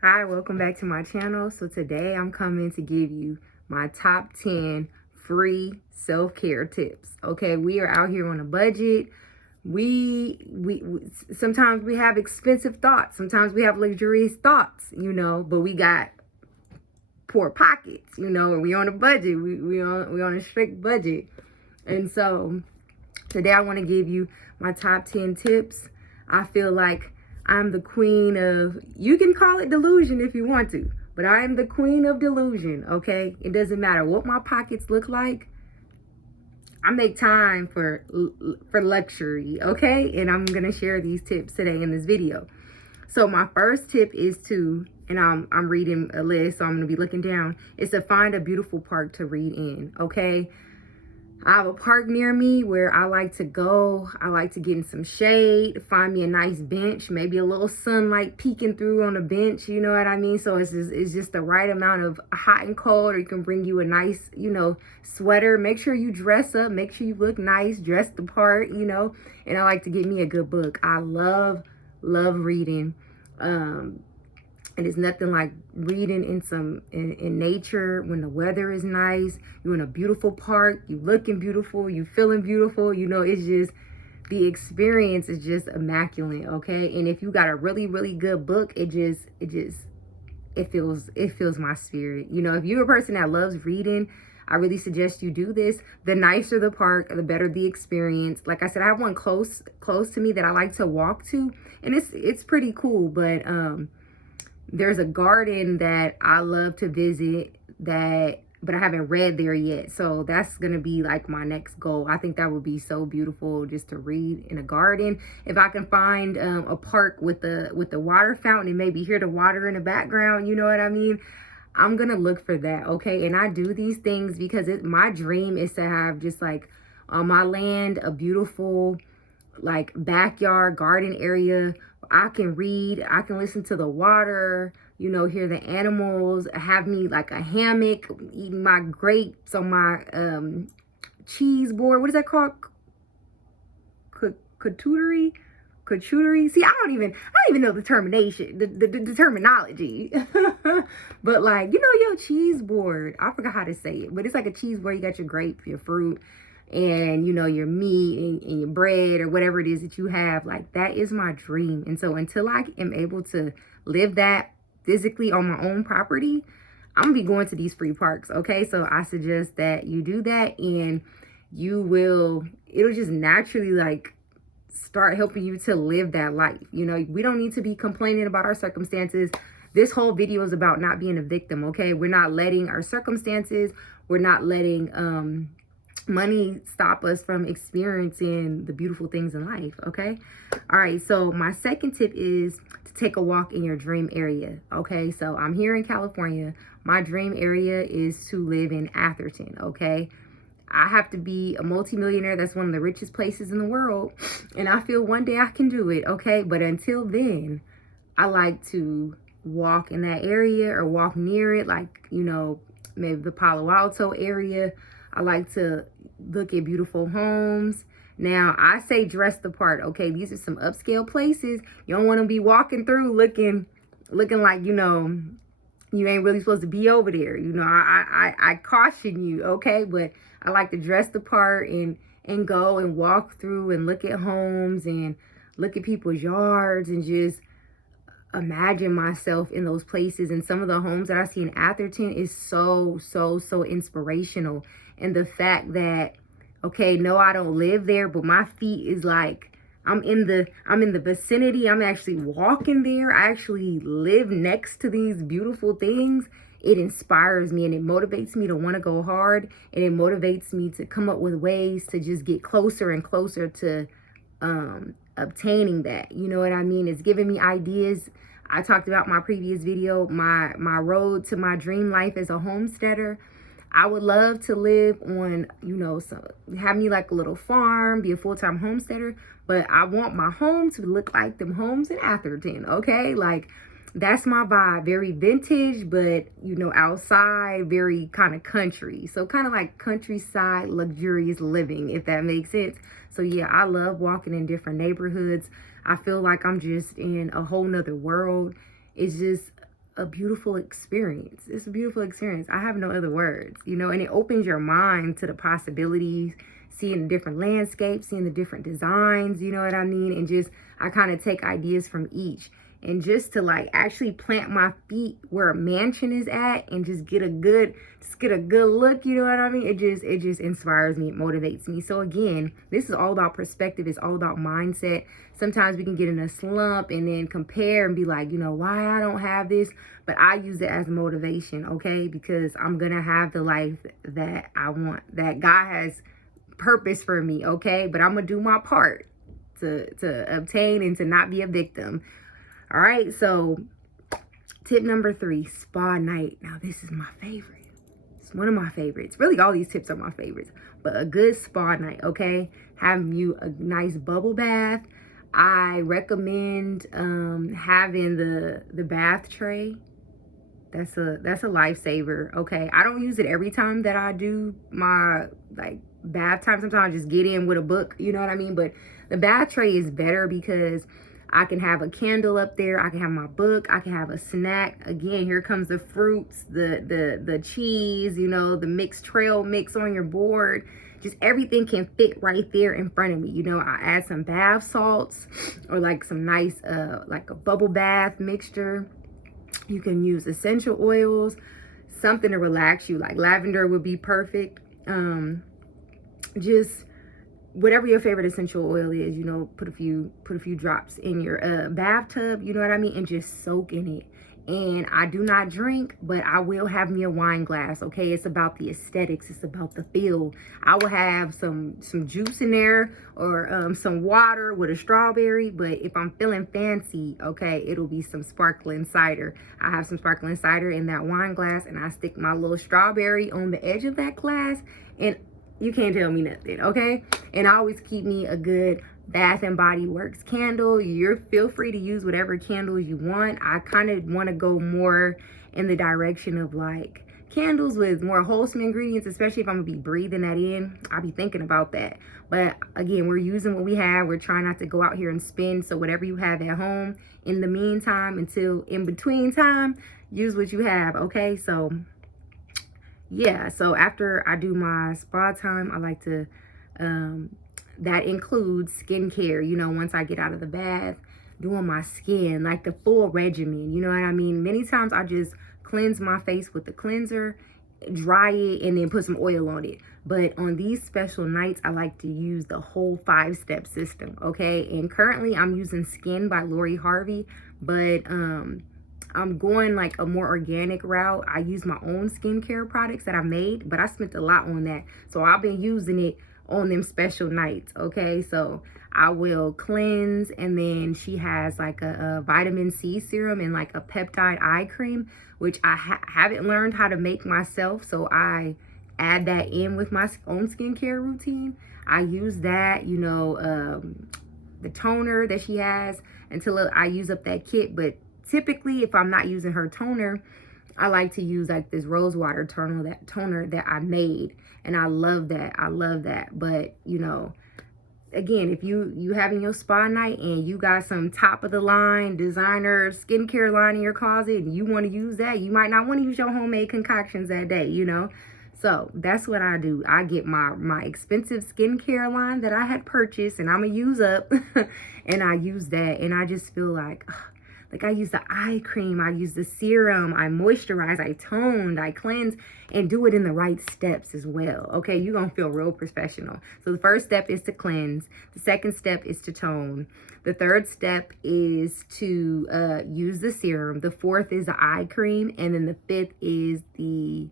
Hi, welcome back to my channel. So today I'm coming to give you my top 10 free self-care tips. Okay, we are out here on a budget. We sometimes we have expensive thoughts. Sometimes we have luxurious thoughts, but we got poor pockets, and we on a budget. We on a strict budget. And so today I want to give you my top 10 tips. I feel like I'm the queen of, you can call it delusion if you want to, but I am the queen of delusion, okay? It doesn't matter what my pockets look like. I make time for luxury, okay? And I'm going to share these tips today in this video. So my first tip is to, and I'm reading a list, so I'm going to be looking down, is to find a beautiful park to read in, okay? I have a park near me where I like to go. I like to get in some shade, find me a nice bench, maybe a little sunlight peeking through on the bench, you know what I mean? So it's just the right amount of hot and cold, or you can bring you a nice, sweater. Make sure you dress up, make sure you look nice, dress the part, and I like to get me a good book. I love reading. And it's nothing like reading in nature when the weather is nice. You're in a beautiful park, you looking beautiful, you feeling beautiful. It's just, the experience is just immaculate, okay? And if you got a really, really good book, it fills my spirit. If you're a person that loves reading, I really suggest you do this. The nicer the park, the better the experience. Like I said, I have one close to me that I like to walk to, and it's pretty cool, but there's a garden that I love to visit but I haven't read there yet. So that's going to be like my next goal. I think that would be so beautiful just to read in a garden. If I can find a park with the water fountain and maybe hear the water in the background, you know what I mean? I'm going to look for that, okay? And I do these things because my dream is to have just like on my land a beautiful like backyard garden area. I can read, I can listen to the water, hear the animals, have me like a hammock, eating my grapes on my cheese board. What is that called? Charcuterie? See, I don't even know the terminology. But like, your cheese board. I forgot how to say it, but it's like a cheese board. You got your grape, your fruit, and your meat and your bread or whatever it is that you have. Like, that is my dream. And so until I am able to live that physically on my own property, I'm gonna be going to these free parks, okay? So I suggest that you do that, and it'll just naturally like start helping you to live that life. We don't need to be complaining about our circumstances. This whole video is about not being a victim, okay? We're not letting our circumstances, we're not letting money stop us from experiencing the beautiful things in life, okay? All right, so my second tip is to take a walk in your dream area, okay? So I'm here in California. My dream area is to live in Atherton, okay? I have to be a multimillionaire. That's one of the richest places in the world, and I feel one day I can do it, okay? But until then, I like to walk in that area or walk near it, like, maybe the Palo Alto area. I like to look at beautiful homes. Now, I say dress the part, okay? These are some upscale places. You don't want to be walking through looking like, you ain't really supposed to be over there. I caution you, okay? But I like to dress the part and go and walk through and look at homes and look at people's yards and just imagine myself in those places. And some of the homes that I see in Atherton is so inspirational. And the fact that, okay, no, I don't live there, but my feet is like, I'm in the vicinity. I'm actually walking there. I actually live next to these beautiful things. It inspires me and it motivates me to want to go hard, and it motivates me to come up with ways to just get closer and closer to obtaining that. You know what I mean? It's giving me ideas. I talked about my previous video, my road to my dream life as a homesteader. I would love to live on, have me like a little farm, be a full-time homesteader, but I want my home to look like them homes in Atherton, okay? Like, that's my vibe. Very vintage, but, outside, very kind of country. So kind of like countryside, luxurious living, if that makes sense. So yeah, I love walking in different neighborhoods. I feel like I'm just in a whole nother world. It's just a beautiful experience. It's a beautiful experience. I have no other words, you know, and it opens your mind to the possibilities, seeing the different landscapes, seeing the different designs, you know what I mean? And just, I kind of take ideas from each. And just to like actually plant my feet where a mansion is at and just get a good look, you know what I mean? It just inspires me, it motivates me. So again, this is all about perspective, it's all about mindset. Sometimes we can get in a slump and then compare and be like, you know, why I don't have this, but I use it as motivation, okay? Because I'm gonna have the life that I want, that God has purpose for me, okay? But I'm gonna do my part to obtain and to not be a victim. All right, so tip number 3, spa night. Now, this is my favorite. It's one of my favorites. Really, all these tips are my favorites. But a good spa night, okay? Having you a nice bubble bath. I recommend having the bath tray. That's a lifesaver, okay? I don't use it every time that I do my, like, bath time. Sometimes I just get in with a book, you know what I mean? But the bath tray is better because I can have a candle up there. I can have my book. I can have a snack. Again, here comes the fruits, the cheese, you know, the mixed trail mix on your board. Just everything can fit right there in front of me. You know, I add some bath salts or like some nice, like a bubble bath mixture. You can use essential oils, something to relax you. Like lavender would be perfect. Just whatever your favorite essential oil is, you know, put a few drops in your bathtub, you know what I mean, and just soak in it. And I do not drink, but I will have me a wine glass, okay? It's about the aesthetics, it's about the feel. I will have some juice in there or some water with a strawberry, but if I'm feeling fancy, okay, it'll be some sparkling cider. I have some sparkling cider in that wine glass, and I stick my little strawberry on the edge of that glass, and you can't tell me nothing, okay? And I always keep me a good Bath and Body Works candle. Feel free to use whatever candles you want. I kind of want to go more in the direction of like candles with more wholesome ingredients, especially if I'm gonna be breathing that in. I'll be thinking about that. But again, we're using what we have. We're trying not to go out here and spend. So whatever you have at home in the meantime, until in between time, use what you have, okay? So yeah, so after I do my spa time, I like to, that includes skincare, you know, once I get out of the bath, doing my skin, like the full regimen, you know what I mean? Many times I just cleanse my face with the cleanser, dry it, and then put some oil on it. But on these special nights, I like to use the whole 5-step system, okay? And currently I'm using Skin by Lori Harvey, but I'm going like a more organic route. I use my own skincare products that I made, but I spent a lot on that. So I've been using it on them special nights, okay? So I will cleanse, and then she has like a vitamin C serum and like a peptide eye cream, which I haven't learned how to make myself. So I add that in with my own skincare routine. I use that, you know, the toner that she has until I use up that kit. But typically, if I'm not using her toner, I like to use like this rose water toner that I made, and I love that. But you know, again, if you having your spa night and you got some top of the line designer skincare line in your closet and you want to use that, you might not want to use your homemade concoctions that day, you know. So that's what I do. I get my expensive skincare line that I had purchased and I'm gonna use up and I use that, and I just feel like I use the eye cream, I use the serum, I moisturize, I toned, I cleanse, and do it in the right steps as well. Okay, you're gonna feel real professional. So the first step is to cleanse. The second step is to tone. The third step is to use the serum. The fourth is the eye cream. And then the fifth is the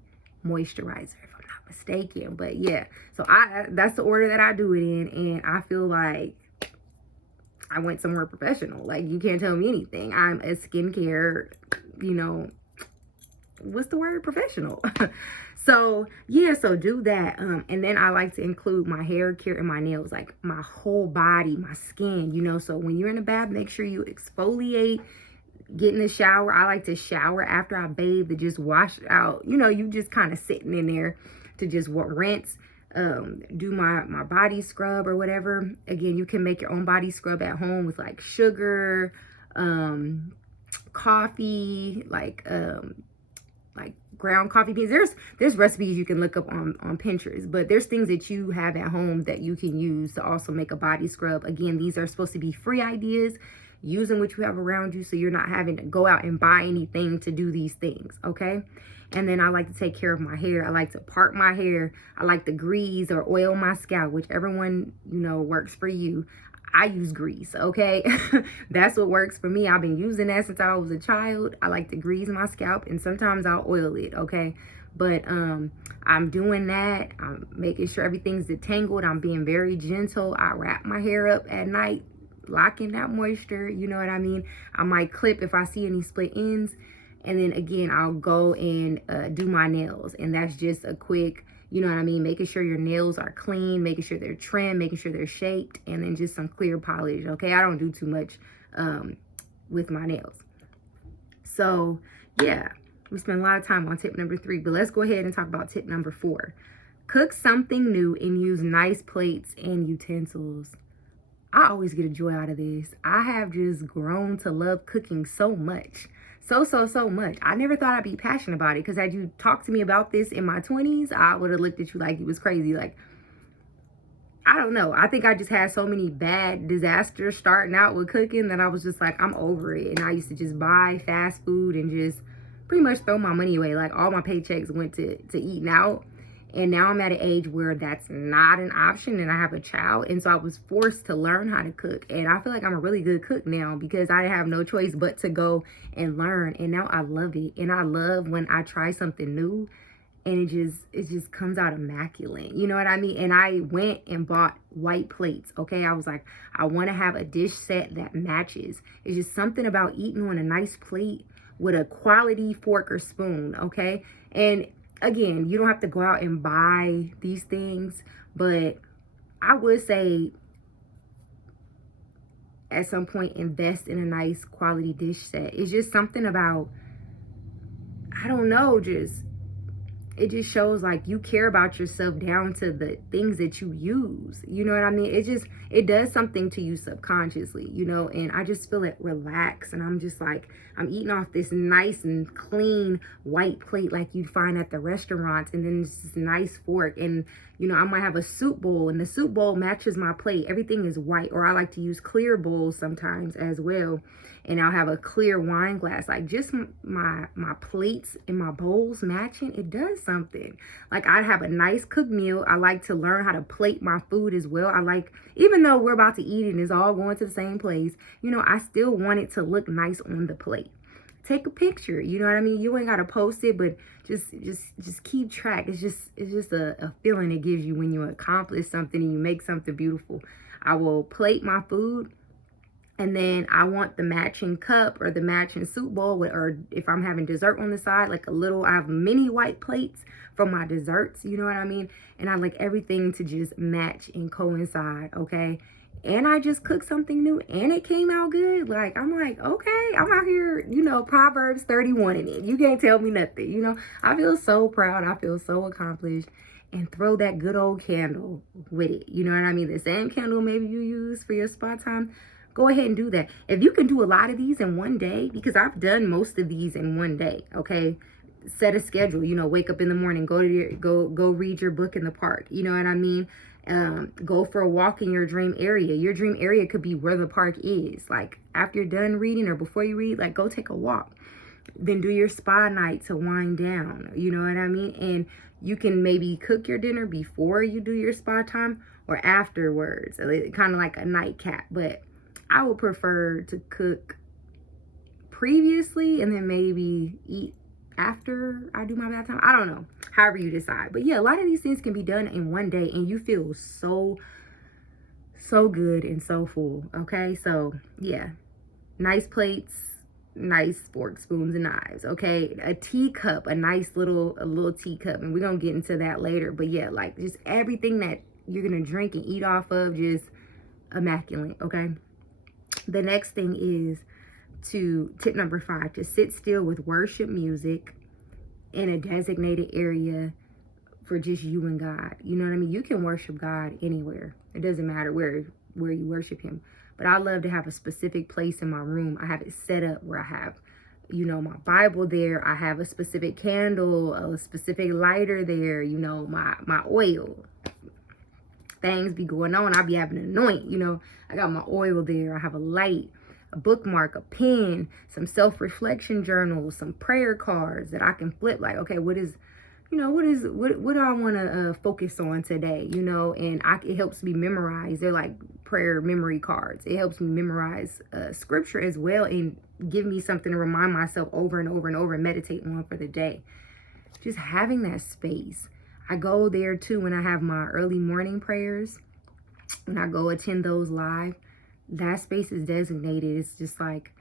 moisturizer, if I'm not mistaken. But yeah, so that's the order that I do it in, and I feel like I went somewhere professional. Like, you can't tell me anything. I'm a skincare, you know, what's the word? Professional. So yeah, so do that. And then I like to include my hair care and my nails, like my whole body, my skin, you know. So when you're in the bath, make sure you exfoliate, get in the shower. I like to shower after I bathe to just wash out, you know, you just kind of sitting in there to just rinse. Do my body scrub or whatever. Again, you can make your own body scrub at home with like sugar, coffee, like ground coffee beans. There's recipes you can look up on Pinterest, but there's things that you have at home that you can use to also make a body scrub. Again, these are supposed to be free ideas, using what you have around you, so you're not having to go out and buy anything to do these things, okay? And then I like to take care of my hair. I like to part my hair. I like to grease or oil my scalp, whichever one, you know, works for you. I use grease, okay? That's what works for me. I've been using that since I was a child. I like to grease my scalp, and sometimes I'll oil it, okay? But I'm doing that. I'm making sure everything's detangled. I'm being very gentle. I wrap my hair up at night, locking that moisture, you know what I mean? I might clip if I see any split ends. And then again, I'll go and do my nails. And that's just a quick, you know what I mean? Making sure your nails are clean, making sure they're trimmed, making sure they're shaped, and then just some clear polish, okay? I don't do too much with my nails. So, yeah, we spent a lot of time on tip number 3, but let's go ahead and talk about tip number 4. Cook something new and use nice plates and utensils. I always get a joy out of this. I have just grown to love cooking so much. So much. I never thought I'd be passionate about it, because had you talked to me about this in my 20s, I would have looked at you like you was crazy. Like, I don't know. I think I just had so many bad disasters starting out with cooking that I was just like, I'm over it. And I used to just buy fast food and just pretty much throw my money away. Like, all my paychecks went to eating out. And now I'm at an age where that's not an option, and I have a child. And so I was forced to learn how to cook. And I feel like I'm a really good cook now, because I have no choice but to go and learn. And now I love it. And I love when I try something new and it just comes out immaculate. You know what I mean? And I went and bought white plates, okay? I was like, I want to have a dish set that matches. It's just something about eating on a nice plate with a quality fork or spoon, okay? And again, you don't have to go out and buy these things, but I would say at some point invest in a nice quality dish set. It's just something about, I don't know, it just shows like you care about yourself down to the things that you use. You know what I mean? It does something to you subconsciously, you know, and I just feel it relax. And I'm just like, I'm eating off this nice and clean white plate like you'd find at the restaurants. And then this nice fork. And, you know, I might have a soup bowl, and the soup bowl matches my plate. Everything is white. Or I like to use clear bowls sometimes as well. And I'll have a clear wine glass. Like, just my plates and my bowls matching, it does something. Like, I have a nice cooked meal. I like to learn how to plate my food as well. I like, even though we're about to eat it and it's all going to the same place, you know, I still want it to look nice on the plate. Take a picture, you know what I mean? You ain't got to post it, but just keep track. It's just a feeling it gives you when you accomplish something and you make something beautiful. I will plate my food. And then I want the matching cup or the matching soup bowl, or if I'm having dessert on the side, like I have mini white plates for my desserts, you know what I mean? And I like everything to just match and coincide, okay? And I just cooked something new and it came out good. Like, I'm like, okay, I'm out here, you know, Proverbs 31 in it. You can't tell me nothing, you know? I feel so proud. I feel so accomplished. And throw that good old candle with it, you know what I mean? The same candle maybe you use for your spa time. Go ahead and do that. If you can do a lot of these in one day, because I've done most of these in one day, okay? Set a schedule, you know, wake up in the morning, go read your book in the park, you know what I mean? Go for a walk in your dream area. Your dream area could be where the park is. Like, after you're done reading or before you read, like, go take a walk. Then do your spa night to wind down, you know what I mean? And you can maybe cook your dinner before you do your spa time or afterwards, kind of like a nightcap. But I would prefer to cook previously and then maybe eat after I do my bath time. I don't know, however you decide. But yeah, a lot of these things can be done in one day and you feel so good and so full, okay? So yeah, nice plates, nice forks, spoons, and knives, okay? A teacup, a little teacup, and we're gonna get into that later. But yeah, like, just everything that you're gonna drink and eat off of, just immaculate, okay? The next thing is tip number 5, to sit still with worship music in a designated area for just you and God. You know what I mean? You can worship God anywhere. It doesn't matter where you worship him. But I love to have a specific place in my room. I have it set up where I have my Bible there. I have a specific candle, a specific lighter there, my oil. Things be going on. I be having to anoint, I got my oil there. I have a light, a bookmark, a pen, some self-reflection journals, some prayer cards that I can flip. Like, okay, what do I want to focus on today? And it helps me memorize. They're like prayer memory cards. It helps me memorize scripture as well, and give me something to remind myself over and over and over and meditate on for the day. Just having that space. I go there too when I have my early morning prayers. When I go attend those live, that space is designated. It's just like,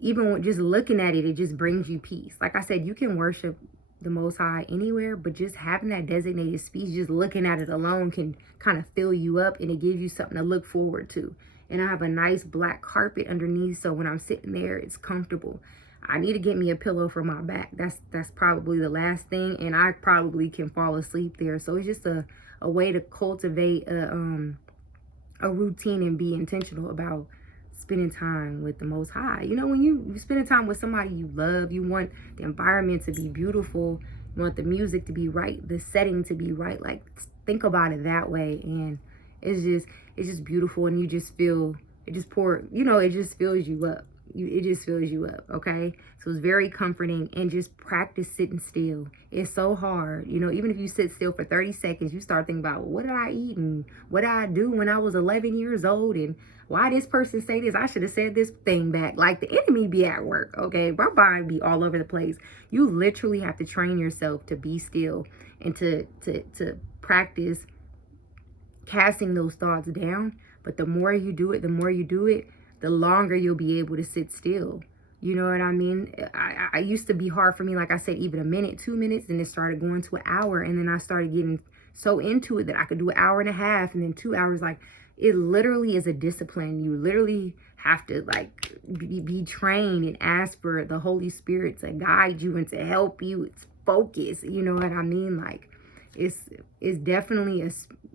even when just looking at it, it just brings you peace. Like I said, you can worship the Most High anywhere, but just having that designated space, just looking at it alone can kind of fill you up, and it gives you something to look forward to. And I have a nice black carpet underneath, so when I'm sitting there, it's comfortable. I need to get me a pillow for my back. That's probably the last thing, and I probably can fall asleep there. So it's just a way to cultivate a routine and be intentional about spending time with the Most High. When you spending time with somebody you love, you want the environment to be beautiful, you want the music to be right, the setting to be right. Like, think about it that way, and it's just beautiful, and you just feel it just fills you up. It just fills you up, okay? So it's very comforting, and just practice sitting still. It's so hard, even if you sit still for 30 seconds, you start thinking about, what did I eat and what did I do when I was 11 years old, and why this person say this? I should have said this thing back. Like, the enemy be at work, okay? My mind be all over the place. You literally have to train yourself to be still and to practice casting those thoughts down. But the more you do it, the longer you'll be able to sit still. You know what I mean? I used to be hard for me, like I said, even a minute, 2 minutes, and it started going to an hour. And then I started getting so into it that I could do an hour and a half and then 2 hours. Like, it literally is a discipline. You literally have to be trained and ask for the Holy Spirit to guide you and to help you. It's focus. You know what I mean? Like, it's definitely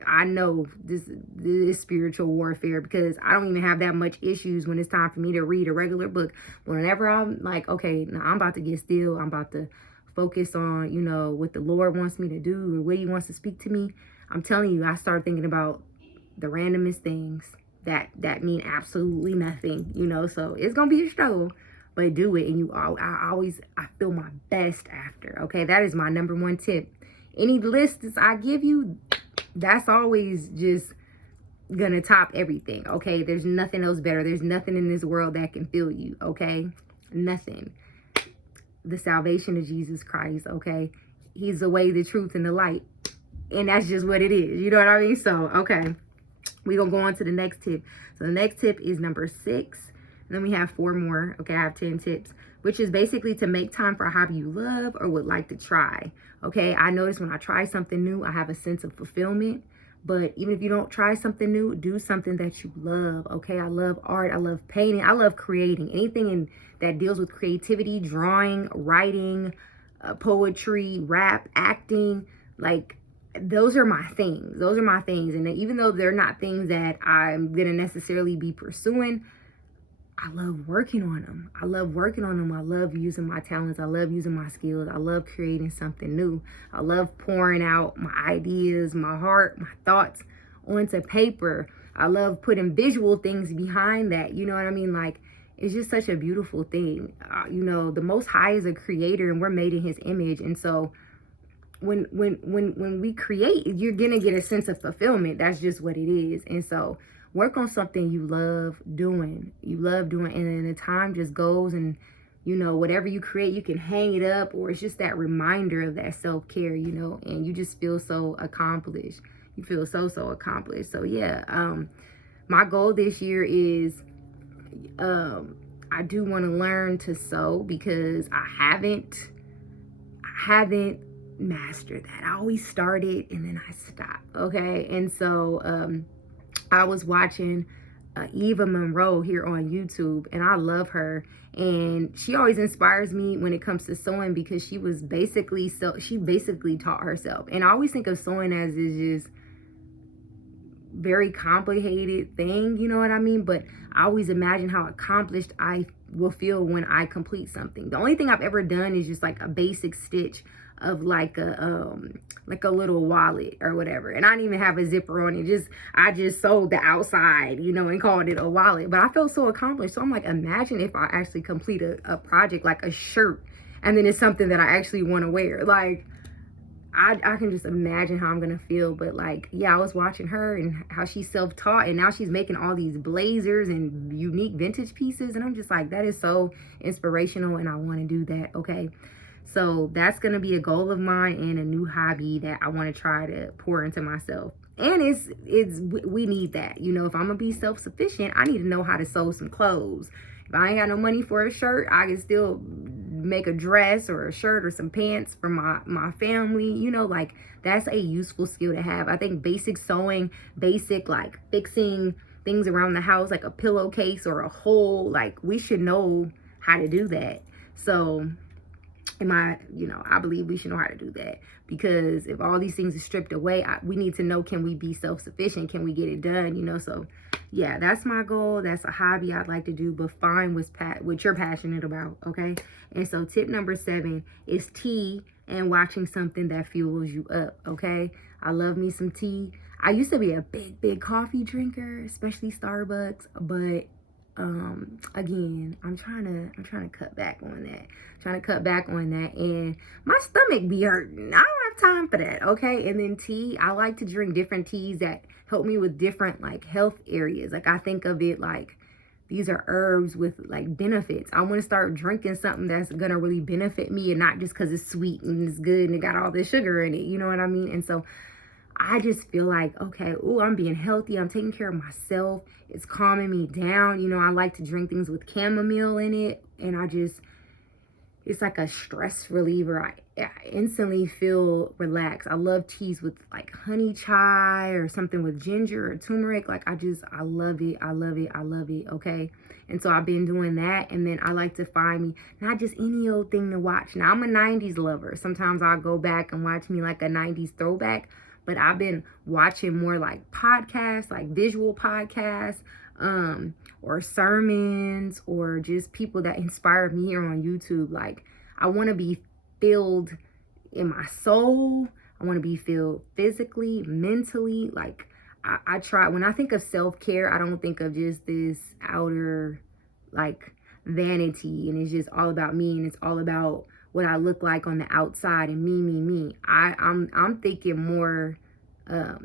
I know this is spiritual warfare, because I don't even have that much issues when it's time for me to read a regular book. Whenever I'm like, okay, now I'm about to get still, I'm about to focus on, what the Lord wants me to do or what he wants to speak to me. I'm telling you, I start thinking about the randomest things that mean absolutely nothing, so it's gonna be a struggle, but do it. And I feel my best after. Okay, that is my number one tip. Any lists I give you, that's always just gonna top everything. Okay, there's nothing else better. There's nothing in this world that can fill you. Okay, nothing. The salvation of Jesus Christ. Okay, he's the way, the truth, and the light, and that's just what it is. You know what I mean? So, okay, we're gonna go on to the next tip. So the next tip is number 6, and then we have 4 more. Okay, I have 10 tips, which is basically to make time for a hobby you love or would like to try. Okay, I notice when I try something new, I have a sense of fulfillment. But even if you don't try something new, do something that you love. Okay, I love art, I love painting, I love creating. Anything that deals with creativity, drawing, writing, poetry, rap, acting, like, those are my things. Those are my things. And even though they're not things that I'm gonna necessarily be pursuing, I love working on them. I love using my talents. I love using my skills. I love creating something new. I love pouring out my ideas, my heart, my thoughts onto paper. I love putting visual things behind that. You know what I mean? Like, it's just such a beautiful thing. The Most High is a creator, and we're made in his image. And so when we create, you're gonna get a sense of fulfillment. That's just what it is. And so work on something you love doing. And then the time just goes, and whatever you create, you can hang it up, or it's just that reminder of that self-care, and you just feel so accomplished. You feel so accomplished. So yeah, my goal this year is I do want to learn to sew, because I haven't mastered that. I always started and then I stopped. Okay, and so I was watching Eva Monroe here on YouTube, and I love her, and she always inspires me when it comes to sewing, because she basically taught herself. And I always think of sewing as is just very complicated thing, you know what I mean? But I always imagine how accomplished I will feel when I complete something. The only thing I've ever done is just like a basic stitch of like a little wallet or whatever, and I didn't even have a zipper on it. I just sewed the outside, you know, and called it a wallet. But I felt so accomplished. So I'm like, imagine if I actually complete a project like a shirt, and then it's something that I actually want to wear. Like, I can just imagine how I'm gonna feel. But like, yeah, I was watching her and how she's self-taught, and now she's making all these blazers and unique vintage pieces, and I'm just like, that is so inspirational, and I want to do that. Okay, so that's gonna be a goal of mine and a new hobby that I want to try to pour into myself. And we need that, you know. If I'm gonna be self-sufficient, I need to know how to sew some clothes. If I ain't got no money for a shirt, I can still make a dress or a shirt or some pants for my family, you know. Like, that's a useful skill to have. I think basic sewing, basic like fixing things around the house, like a pillowcase or a hole, like we should know how to do that. So I believe we should know how to do that, because if all these things are stripped away, we need to know, can we be self-sufficient? Can we get it done? You know, so yeah, that's my goal. That's a hobby I'd like to do, but find what you're passionate about, okay? And so tip number 7 is tea and watching something that fuels you up, okay? I love me some tea. I used to be a big coffee drinker, especially Starbucks, but again, I'm trying to cut back on that. And my stomach be hurting. I don't have time for that, okay? And then tea, I like to drink different teas that help me with different like health areas. Like, I think of it like these are herbs with like benefits. I want to start drinking something that's gonna really benefit me, and not just because it's sweet and it's good and it got all this sugar in it, you know what I mean? And so I just feel like, okay, I'm being healthy. I'm taking care of myself. It's calming me down. You know, I like to drink things with chamomile in it. And it's like a stress reliever. I instantly feel relaxed. I love teas with like honey chai or something with ginger or turmeric. Like, I love it. I love it. I love it. Okay. And so I've been doing that. And then I like to find me not just any old thing to watch. Now, I'm a 90s lover. Sometimes I'll go back and watch me like a 90s throwback. But I've been watching more like podcasts, like visual podcasts, or sermons, or just people that inspire me here on YouTube. Like, I want to be filled in my soul. I want to be filled physically, mentally. Like, I try, when I think of self-care, I don't think of just this outer like vanity, and it's just all about me, and it's all about what I look like on the outside, and me. I'm thinking more,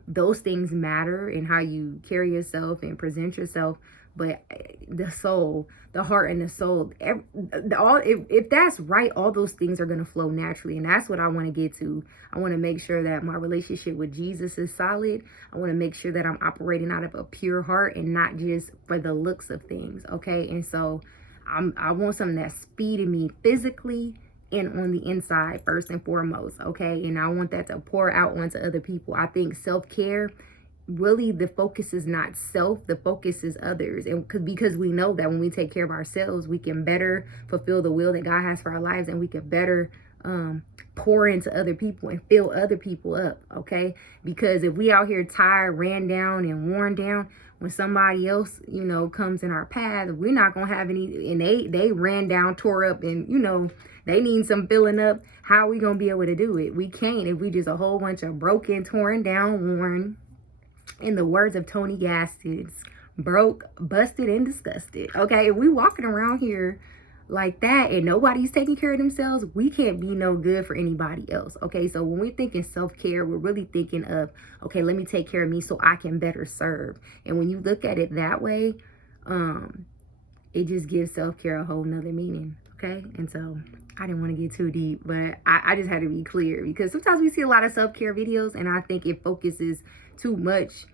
those things matter, and how you carry yourself and present yourself, but the soul, the heart and the soul, if that's right, all those things are going to flow naturally. And that's what I want to get to. I want to make sure that my relationship with Jesus is solid. I want to make sure that I'm operating out of a pure heart and not just for the looks of things, okay? And so I want something that's feeding me physically and on the inside first and foremost, okay? And I want that to pour out onto other people. I think self-care, really the focus is not self, the focus is others. And because we know that when we take care of ourselves, we can better fulfill the will that God has for our lives, and we can better pour into other people and fill other people up, okay? Because if we out here tired, ran down, and worn down, when somebody else, you know, comes in our path, we're not gonna have any, and they ran down, tore up, and you know, they need some filling up. How are we gonna be able to do it? We can't if we just a whole bunch of broken, torn down, worn, in the words of Tony Gaskins, broke, busted, and disgusted. Okay, if we walking around here like that and nobody's taking care of themselves, we can't be no good for anybody else. Okay, so when we're thinking self-care, we're really thinking of, okay, let me take care of me so I can better serve. And when you look at it that way, it just gives self-care a whole nother meaning. Okay, and so I didn't want to get too deep, but I just had to be clear, because sometimes we see a lot of self-care videos, and I think it focuses too much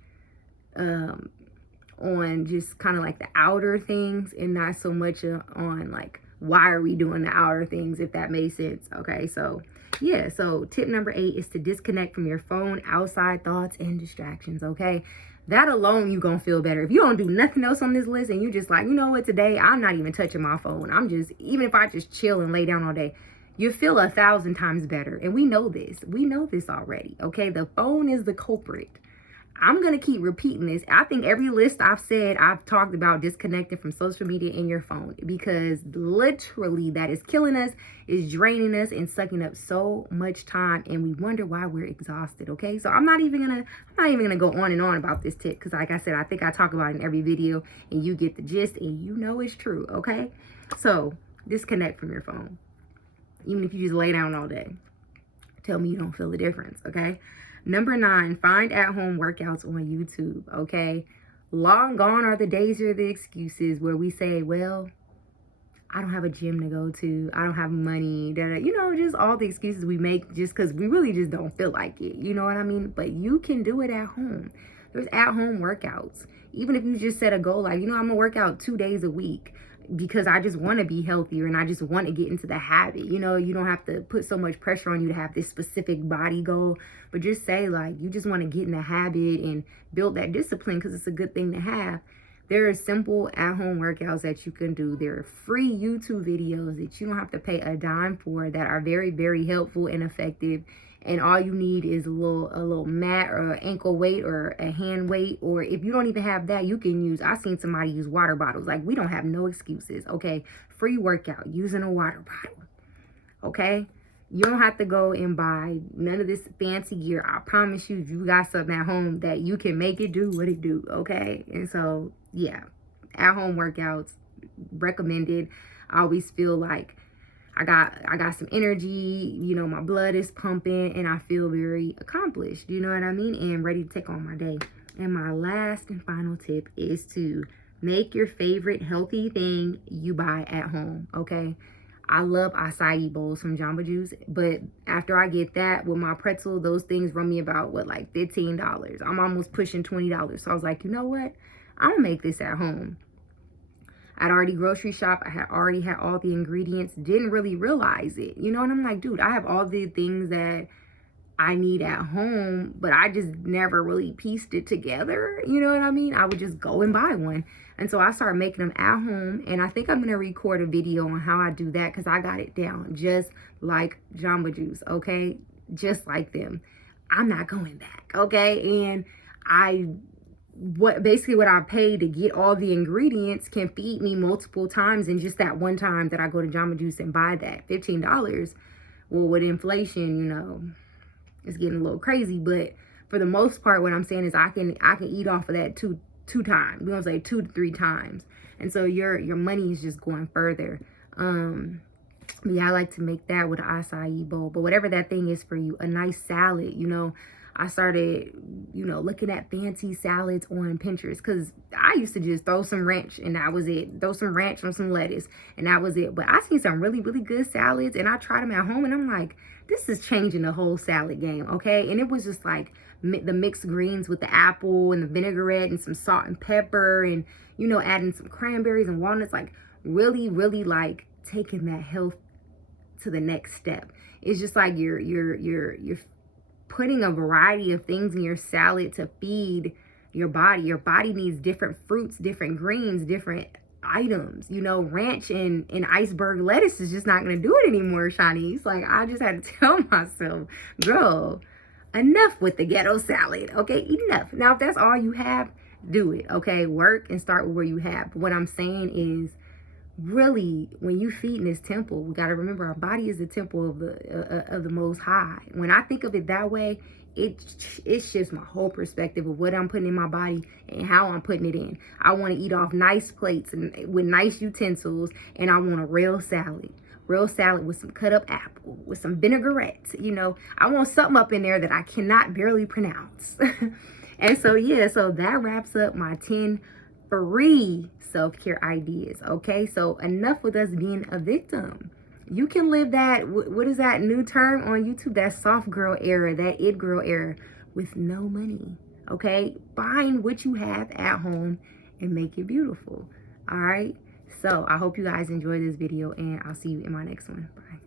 on just kind of like the outer things, and not so much on like, why are we doing the outer things, if that makes sense. Okay, so yeah, so tip number 8 is to disconnect from your phone, outside thoughts, and distractions. Okay, that alone, you gonna feel better. If you don't do nothing else on this list, and you just like, you know what, today I'm not even touching my phone, I'm just, even if I just chill and lay down all day, you feel 1,000 times better. And we know this already. Okay, the phone is the culprit. I'm going to keep repeating this. I think every list I've said, I've talked about disconnecting from social media and your phone, because literally that is killing us, is draining us and sucking up so much time, and we wonder why we're exhausted. Okay, so I'm not even gonna go on and on about this tip, because like I said, I think I talk about it in every video and you get the gist and you know it's true. Okay, so disconnect from your phone, even if you just lay down all day. Tell me you don't feel the difference. Okay. Number 9, find at-home workouts on YouTube, okay? Long gone are the days or the excuses where we say, well, I don't have a gym to go to. I don't have money. Just all the excuses we make just because we really just don't feel like it. You know what I mean? But you can do it at home. There's at-home workouts. Even if you just set a goal like, I'm going to work out 2 days a week, because I just want to be healthier and I just want to get into the habit. You don't have to put so much pressure on you to have this specific body goal, but just say like you just want to get in the habit and build that discipline, because it's a good thing to have. There are simple at-home workouts that you can do. There are free YouTube videos that you don't have to pay a dime for that are very, very helpful and effective. And all you need is a little mat or an ankle weight or a hand weight. Or if you don't even have that, you can use, I've seen somebody use water bottles. Like, we don't have no excuses, okay? Free workout using a water bottle, okay? You don't have to go and buy none of this fancy gear. I promise you got something at home that you can make it do what it do, okay? And so, yeah, at-home workouts, recommended. I always feel like I got some energy, my blood is pumping, and I feel very accomplished, you know what I mean? And ready to take on my day. And my last and final tip is to make your favorite healthy thing you buy at home, okay? I love acai bowls from Jamba Juice, but after I get that with my pretzel, those things run me about, like $15. I'm almost pushing $20. So I was like, you know what? I'm gonna make this at home. I'd already grocery shopped. I had already had all the ingredients. Didn't really realize it. And I'm like, dude, I have all the things that I need at home, but I just never really pieced it together. You know what I mean? I would just go and buy one. And so I started making them at home. And I think I'm going to record a video on how I do that, because I got it down just like Jamba Juice, okay? Just like them. I'm not going back, okay? And what I paid to get all the ingredients can feed me multiple times in just that one time that I go to Jamba Juice and buy that $15. Well, with inflation, it's getting a little crazy, but for the most part, what I'm saying is I can eat off of that two times. We're gonna say 2 to 3 times, and so your money is just going further. Yeah, I like to make that with an acai bowl, but whatever that thing is for you, a nice salad, I started, looking at fancy salads on Pinterest, because I used to just throw some ranch and that was it. Throw some ranch on some lettuce and that was it. But I seen some really, really good salads and I tried them at home and I'm like, this is changing the whole salad game, okay? And it was just like the mixed greens with the apple and the vinaigrette and some salt and pepper and, adding some cranberries and walnuts, like really, really like taking that health to the next step. It's just like you're putting a variety of things in your salad to feed your body. Your body needs different fruits, different greens, different items. Ranch and iceberg lettuce is just not going to do it anymore, Shanice. Like, I just had to tell myself, girl, enough with the ghetto salad, okay? Enough. Now, if that's all you have, do it, okay? Work and start with where you have. But what I'm saying is, really, when you feed in this temple, we got to remember our body is the temple of the Most High. When I think of it that way, it shifts my whole perspective of what I'm putting in my body and how I'm putting it in. I want to eat off nice plates and with nice utensils, and I want a real salad with some cut up apple, with some vinaigrette. I want something up in there that I cannot barely pronounce. And so, yeah, so that wraps up my 10 free self-care ideas, okay? So enough with us being a victim. You can live that, what is that new term on YouTube? That soft girl era, that it girl era, with no money, okay? Find what you have at home and make it beautiful, all right? So I hope you guys enjoy this video, and I'll see you in my next one. Bye.